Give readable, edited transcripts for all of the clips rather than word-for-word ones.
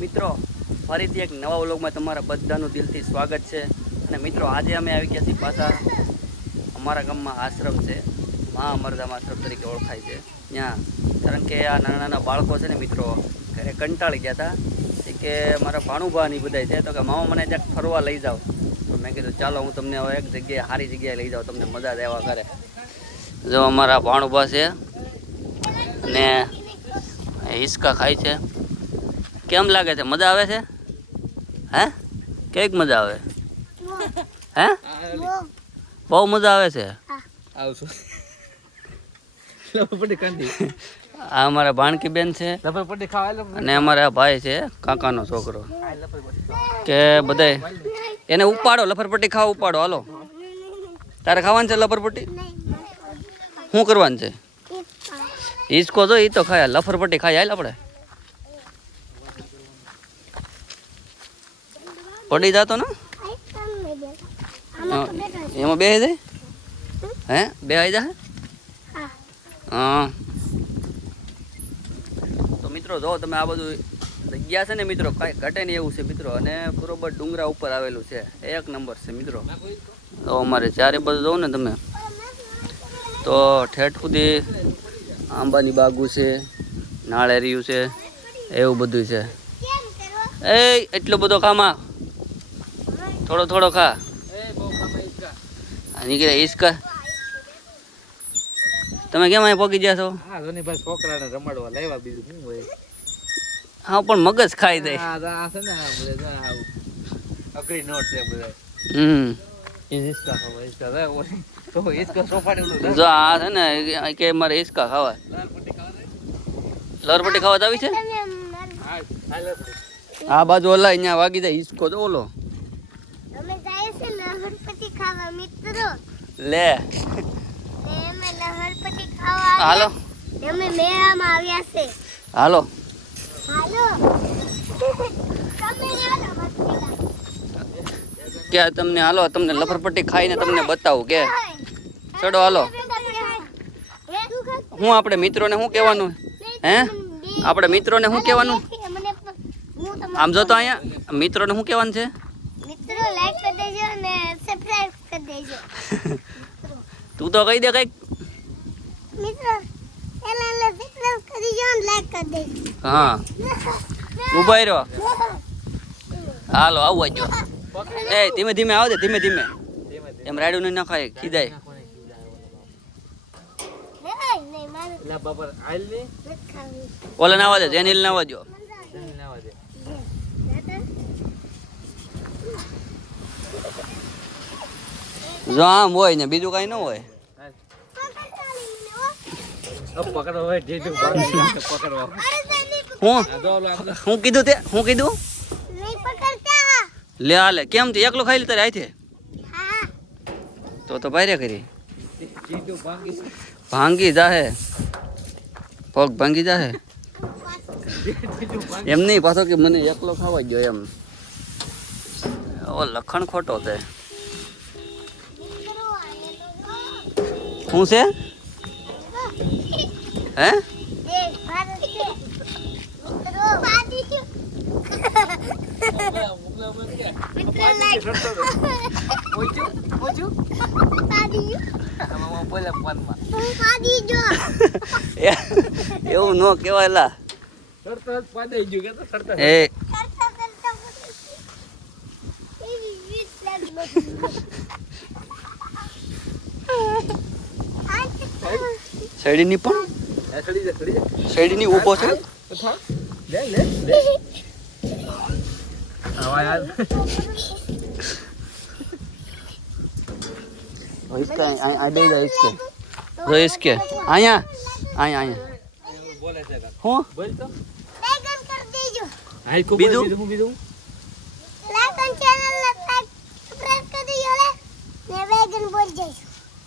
મિત્રો ફરીથી એક નવા વ્લોગમાં તમારા બધાનું દિલથી સ્વાગત છે. અને મિત્રો આજે અમે આવી ગયા છીએ પાછા અમારા ગામમાં આશ્રમ છે, મા અમરધામ આશ્રમ તરીકે ઓળખાય છે ત્યાં. કારણ કે આ નાના નાના બાળકો છે ને મિત્રો ઘરે કંટાળી ગયા હતા કે મારા ભાણુભા ની બધાય છે, તો કે મામા મને જ્યાં ફરવા લઈ જાઓ. તો મેં કીધું ચાલો હું તમને હવે એક જગ્યાએ સારી જગ્યાએ લઈ જાઉં, તમને મજા દેવા કરે. જો અમારા ભાણુભા છે અને હિસકા ખાય છે. કેમ લાગે છે? મજા આવે છે? હે કેક મજા આવે? હે બહુ મજા આવે છે. આ અમારા ભાણકી બેન છે અને અમારા ભાઈ છે, કાકાનો છોકરો. કે બધાય એને ઉપાડો, લફરપટ્ટી ખાવા ઉપાડો. હાલો, તારે ખાવાનું છે લફરપટ્ટી? શું કરવાનું છે? હિસકો જો એ તો ખાય, લફરપટ્ટી ખાય. હાલ આપણે પડી જતો ને એમાં બે જાય. હે બે આવી જાય. હા તો મિત્રો જો તમે આ બધું જગ્યા છે ને મિત્રો કાંઈ ઘટે નહીં એવું છે મિત્રો. અને બરોબર ડુંગરા ઉપર આવેલું છે, એક નંબર છે મિત્રો. તો અમારે ચારે બાજુ જોઉં ને તમે તો ઠેઠ સુધી આંબાની બાગુ છે, નાળેરિયું છે, એવું બધું છે. એ એટલો બધો ખામાં થોડો થોડો ખા. નીકળે હિસકા. તમે કેમ અહીં પગી ગયા છો? છોકરાને રમાડવા લાવ્યા, બીજું શું હોય. હા પણ મગજ ખાઈ દે. અઘરી નોટ છે બધા. જો આ છે ને કે મારે હિસકા ખાવા, લરપટ્ટી ખાવા આવી છે. આ બાજુ ઓલા અહીંયા વાગી જાય હિસકો તો ઓલો લે. હાલો હાલો કે તમને હાલો તમને લફરપટ્ટી ખાઈને તમને બતાવું કે ચડો હાલો. હું આપણે મિત્રોને શું કહેવાનું? હે આપણે મિત્રોને શું કહેવાનું? આમ જો તો અહીંયા મિત્રોને શું કહેવાનું છે? મિત્રો લાઈક કરી દેજો અને સબસ્ક્રાઇબ કરી દેજો. તું તો કહી દે કઈક. મિત્રો એલા સબસ્ક્રાઇબ કરી દેજો અને લાઈક કરી દેજો. હા ઉભા રહ્યો. હાલો આવવા જો. એ ધીમે ધીમે આવ દે, ધીમે ધીમે. એમ રાડું ને ન ખાય, ખીજાય. ઓલા ના આવવા દે, જેનિલ ના આવવા દો. જો આમ હોય ને બીજું કઈ ન હોય. હું કીધું તે હું કીધું લે હાલે. કેમ તે એકલો ખાઈ લે તારે આથી? તો ભાઈ રે કરી ભાંગી જાહે, પગ ભાંગી જાહે. એમ નહીં પાછો કે મને એકલો ખાવા ગયો એમ. ઓ લખણ ખોટો છે. શું છે? હે એવું ન કેવાય. શેરડીની પણ શેરડીની ઊભો છે.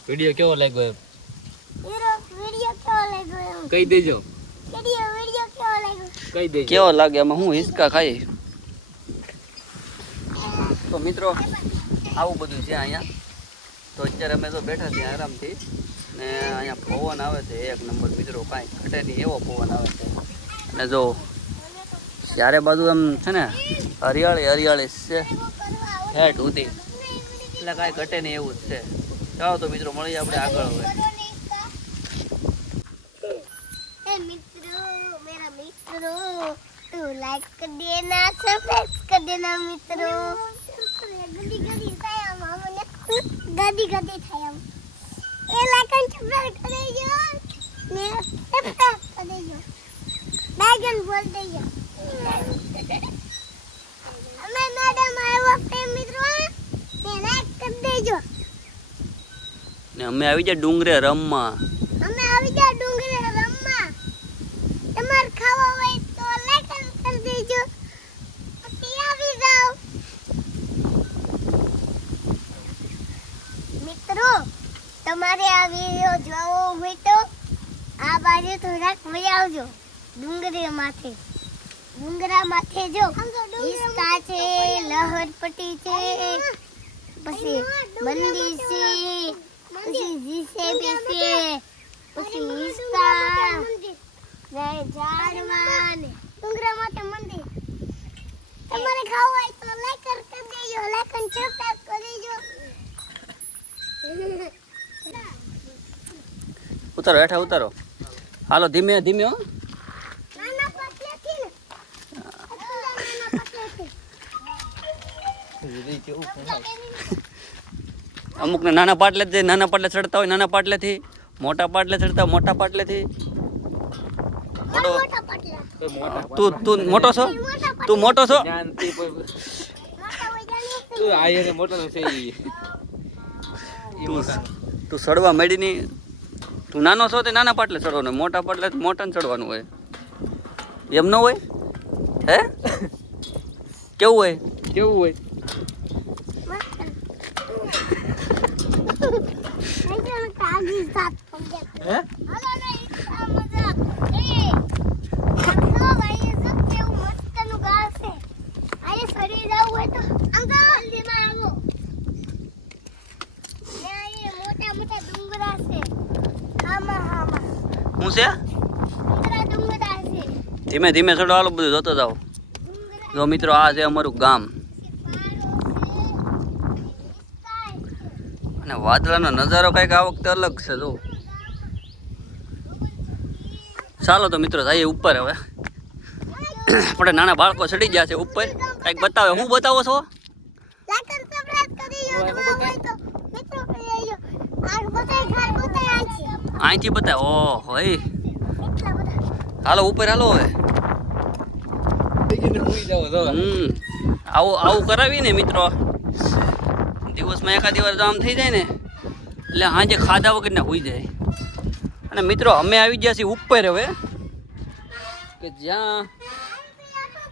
વિડિયો કેવો લાગ્યો? કહી દેજો. કેવો લાગે? એમાં હું હિસકા ખાઈ. તો મિત્રો આવું બધું છે અહીંયા. તો અત્યારે અમે તો બેઠા છીએ આરામથી ને અહીંયા પવન આવે છે એક નંબર મિત્રો, કાંઈ ઘટે નહીં એવો પવન આવે છે. અને જો ચારે બાજુ એમ છે ને હરિયાળી હરિયાળી છે હેઠ સુધી, એટલે કાંઈ ઘટે નહીં એવું જ છે. ચાલો તો મિત્રો મળીએ આપણે આગળ હવે. तो लाइक कर देना, सब्सक्राइब कर देना मित्रों. गदी थाया मामने गदी थाया ए लाइक एंड सब्सक्राइब कर देજો ने सब्सक्राइब कर देજો बैगन बोल देજો અમે મેડમ આવ્યા છે મિત્રો ને લાઈક કરી દેજો ને અમે આવી જાય ડુંગરે રમવા. અમે આવી જા ડુંગરે રમવા. તમાર ખાવા હોય તો લાઈક કરી દેજો પછી આવી જાઓ મિત્રો. તમારે આ વિડિયો જોવો હોય તો આ બાજુ થોડાક વહી આવજો ડુંગરા માથે જો ઈસ્કા છે, લહરપટ્ટી છે, પછી મંદિર છે, પછી જીસેબી છે, પછી ઈસ્કા ને ઝાડવા ને ડુંગરા માથે મંદિર. તમારે ખાવું હોય તો લાઈક કરી દેજો, લાઈક અને સબસ્ક્રાઇબ કરી દેજો. ઉતારો હેઠા ઉતારો. હાલો ધીમે ધીમે હો. નાના પતલેથી ને અમુક ને નાના પાટલે જ નાના પાટલે ચડતા હોય નાના પાટલેથી, મોટા પાટલે ચડતા હોય મોટા પાટલેથી. મોટા પતલા તું મોટો છો? તું મોટો છો? જ્ઞાનથી કોઈ મોટા વજાની તું આયને મોટો છે ઈ તું ચડવા મળી નહીં. તું નાનો છો તે નાના પાટલે ચડવાનું, મોટા પાટલે મોટા ને ચડવાનું હોય. એમ ન હોય? હે કેવું હોય? કેવું હોય? કાગી સાત હે હાલો ને ઈચ્છા મજા એ આખો ભાઈ સબ કેવું મસ્તનું ગાળ છે. આયે ફરી જાવ હોય તો અંકલ જલ્દીમાં આવો ને આયે મોટા મોટા ડુંગરા છે. હામાં શું છે? ડુંગરા છે. ધીમે ધીમે ચડો. હાલો બધું જોતો જાઓ. ડુંગરા જો મિત્રો આ છે અમારું ગામ અને વાદળાનો નજારો કંઈક આ વખતે અલગ છે. જો ચાલો તો મિત્રો જઈએ ઉપર. હવે આપણે નાના બાળકો ચડી ગયા છે ઉપર. કંઈક બતાવે. હું બતાવો છો? લાઈક અને સબસ્ક્રાઇબ કરી દેજો. નવા હોય તો મિત્રો કરી દેજો. આ બતાય ઘર બતાય આંચી અહીંથી બતાવે. ઓહો હઈ એટલા બધા હાલો ઉપર હાલો. હવે બીજીને હુઈ જાવ જો આવું કરાવી ને મિત્રો, દિવસમાં એકાદી વાર તો આમ થઈ જાય ને એટલે સાંજે ખાધા વગર ને હોઈ જાય. અને મિત્રો અમે આવી ગયા છીએ ઉપર હવે, કે જ્યાં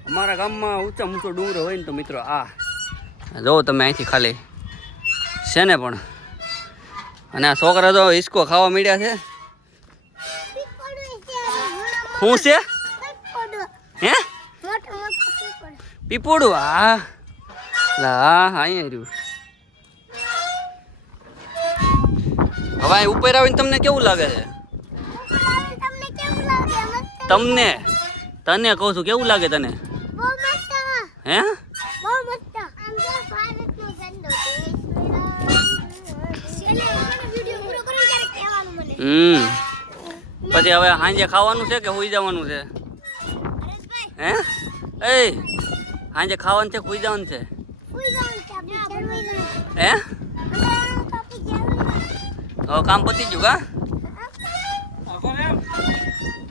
અમારા ગામમાં ઊંચા ઊંચો ડુંગરો હોય ને તો મિત્રો આ જો તમે અહીંથી ખાલી છે ને પણ. અને આ છોકરા તો હિસકો ખાવા મળ્યા છે. શું છે? હે પીપોડું? હા લા અહીંયા રહ્યું. હવે અહીં ઉપર આવીને તમને કેવું લાગે છે? તમને કેવું લાગે? મસ્ત તને કહું છું કેવું લાગે તને? બહુ મસ્ત હે બહુ મસ્ત. આમ તો ભારતનો ઝંડો છેલ્લે વિડિયો પૂરો કરો ત્યારે કહેવાનું મને. પછી હવે સાંજે ખાવાનું છે કે હોઈ જવાનું છે? હરેશભાઈ હે એ સાંજે ખાવાનું છે કે હોઈ જવાનું છે? સુઈ જવાનું છે આપણે ચડવાઈ જવાનું છે. હે ટોપિક જરૂરી હવે કામ પતી ગયું કા?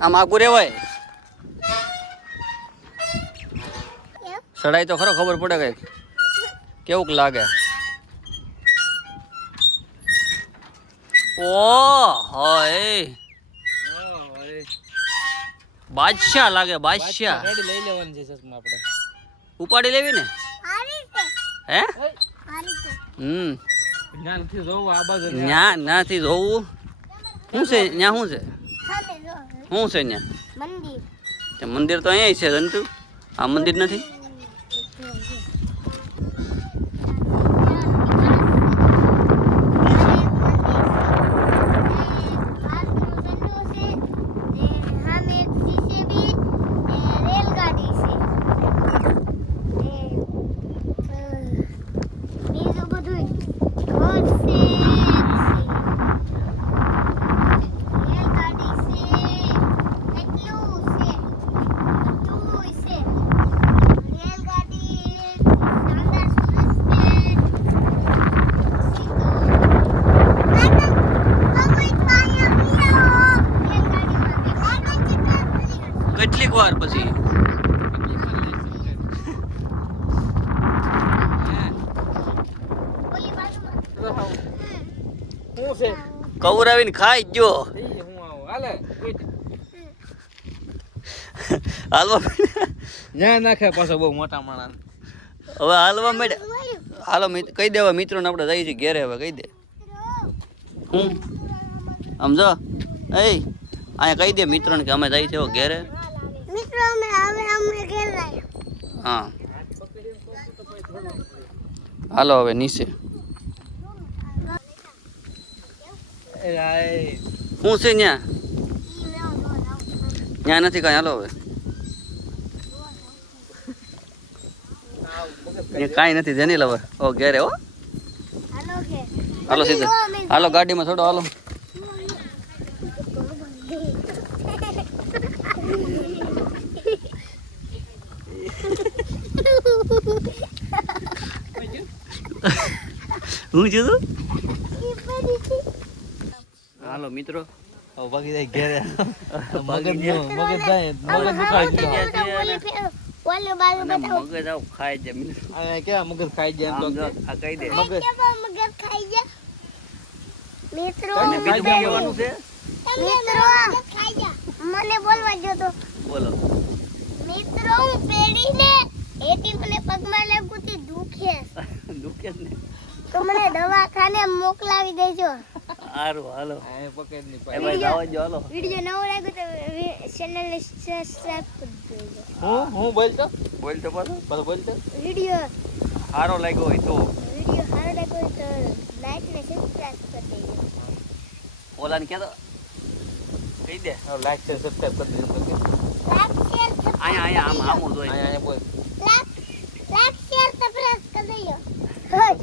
આમ આગું રેવાય. એમ ચડાઈ તો ખરો ખબર પડે કઈક કેવુંક લાગે. ઓ હોય બાદશાહ લાગે બાદશાહ. ગાડી લઈ લેવાની છે સસમાં આપણે. ઉપાડી લેવી ને? હારી છે હે હારી છે. જ્ઞાનથી જોવું આ બાજુ ન્યા નાથી જોવું. શું છે ન્યા? શું છે? સામે જો શું છે ન્યા? મંદિર તે મંદિર તો અહીંયા છે જંતુ. આ મંદિર નથી. રેલગાડી છે. કવરાવીને ખાઈ જ ગયો. હું આવું હાલે હાલવા ન્યા નાખે પાછો બહુ મોટા માણસ હવે હાલવા માંડે. હાલો કહી દેવા મિત્રોને આપણે જઈએ છીએ ઘેરે. હવે કહી દે હું સમજો એ અહીંયા કહી દે મિત્રોને કે અમે જઈએ છીએ હવે ઘેરે. મિત્રો અમે ઘેર આવ્યા. હા હાલો હવે નીચે. શું છે ન્યા? ન્યા નથી કાંઈ. હાલો હવે કાંઈ નથી જેની લવર. ઓ ઘેરે હો. હાલો ઘેર. હાલો સીધે હાલો ગાડીમાં થોડો હાલો. હું છું તું? હાલો મિત્રો ભાગી જાય ઘેરે મગજ જાય મગજ ઓલી બાજુ અને બતાવો. મગજ આવું ખાઈ જાય મિત્રો. અહીંયા કેવા મગજ ખાઈ જાય એમ તો આમ જો, આ કહી દે. મગજ મગજ ખાઈ ગયા. મિત્રો અને બીજું શું કહેવાનું છે? મિત્રો મને બોલવા દો તો. બોલો. મિત્રો હું પેડીને એથી મને પગમાં લાગુ થી દુખે દુખે જ ને. તો મને દવાખાને મોકલાવી દેજો. સારું હાલો. અહીંયા પકડ ની એ ભાઈ જવા જો હાલો. વિડિયો નવો લાગ્યો તો ચેનલને સબસ્ક્રાઇબ કરી દેજો. હું બોલતો બોલ તો પાછો. બોલતો વિડિયો સારો લાગ્યો હોય તો સારો લાગ્યો હોય તો લાઈક ને સબસ્ક્રાઇબ કરી દેજો. ઓલાને કહેતો કહી દે. લાઈક છે સબસ્ક્રાઇબ કરી દેજો લાઈક શેર અહીંયા આમ આમ જ હોય. અહીંયા બોલ લાઈક શેર સબસ્ક્રાઇબ કરી દેજો. સબસ્ક્રાઇબ